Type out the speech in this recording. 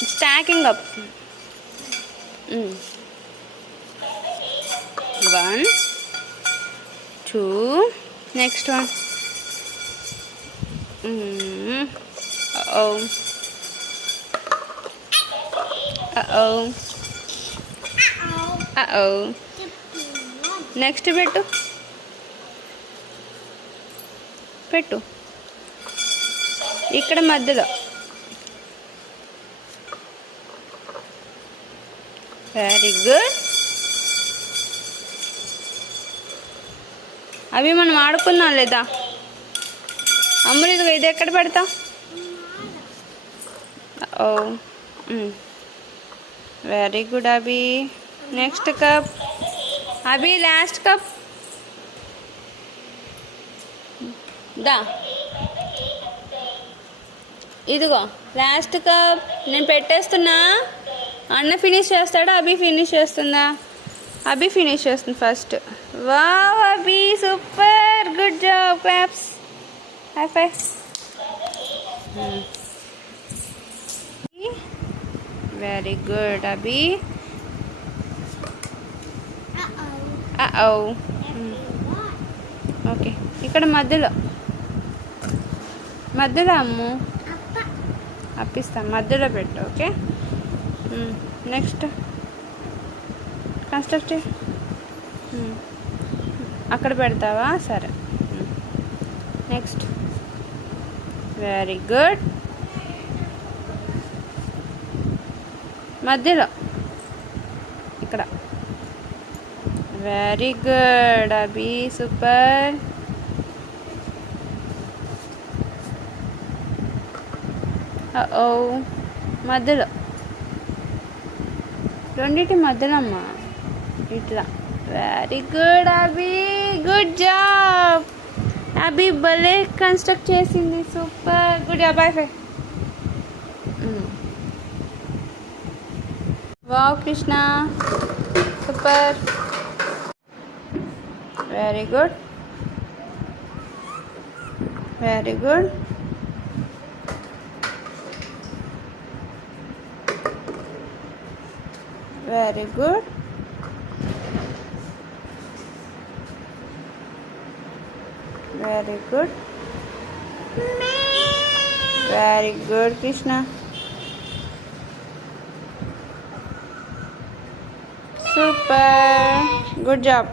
Stacking up. 1, 2. Next one. Uh-oh. Uh-oh. Uh-oh. Next పెట్టు ఇక్కడ మధ్యలో. Very good. అవి మనం ఆడుకున్నాం లేదా అమ్ములు? ఇది ఎక్కడ పెడతా? Oh very good Abhi. Next cup. Abhi last cup. దా ఇదిగో లాస్ట్ కప్ నేను పెట్టేస్తున్నా. అన్న ఫినిష్ చేస్తాడా అభి ఫినిష్ చేస్తుందా? అభి ఫినిష్ చేస్తుంది first. Wow Abhi super, good job, claps, high five. Very good Abhi. Okay ఇక్కడ మధ్యలో అమ్ము అప్పిస్తా, మధ్యలో పెట్టు. ఓకే నెక్స్ట్ కన్స్ట్రక్టివ్ అక్కడ పెడతావా? సరే నెక్స్ట్. Very good. మధ్యలో ఇక్కడ. వెరీ గుడ్ అభి సూపర్. ఓ మధ్యలో రెండింటి మధ్యలో అమ్మా ఇట్లా. వెరీ గుడ్ అభి, గుడ్ జాబ్. అభి భలే కన్స్ట్రక్ట్ చేసింది, super, good job, by five. Wow Krishna super. Very good, very good. Very good. Very good. Very good, Krishna. Super. Good job.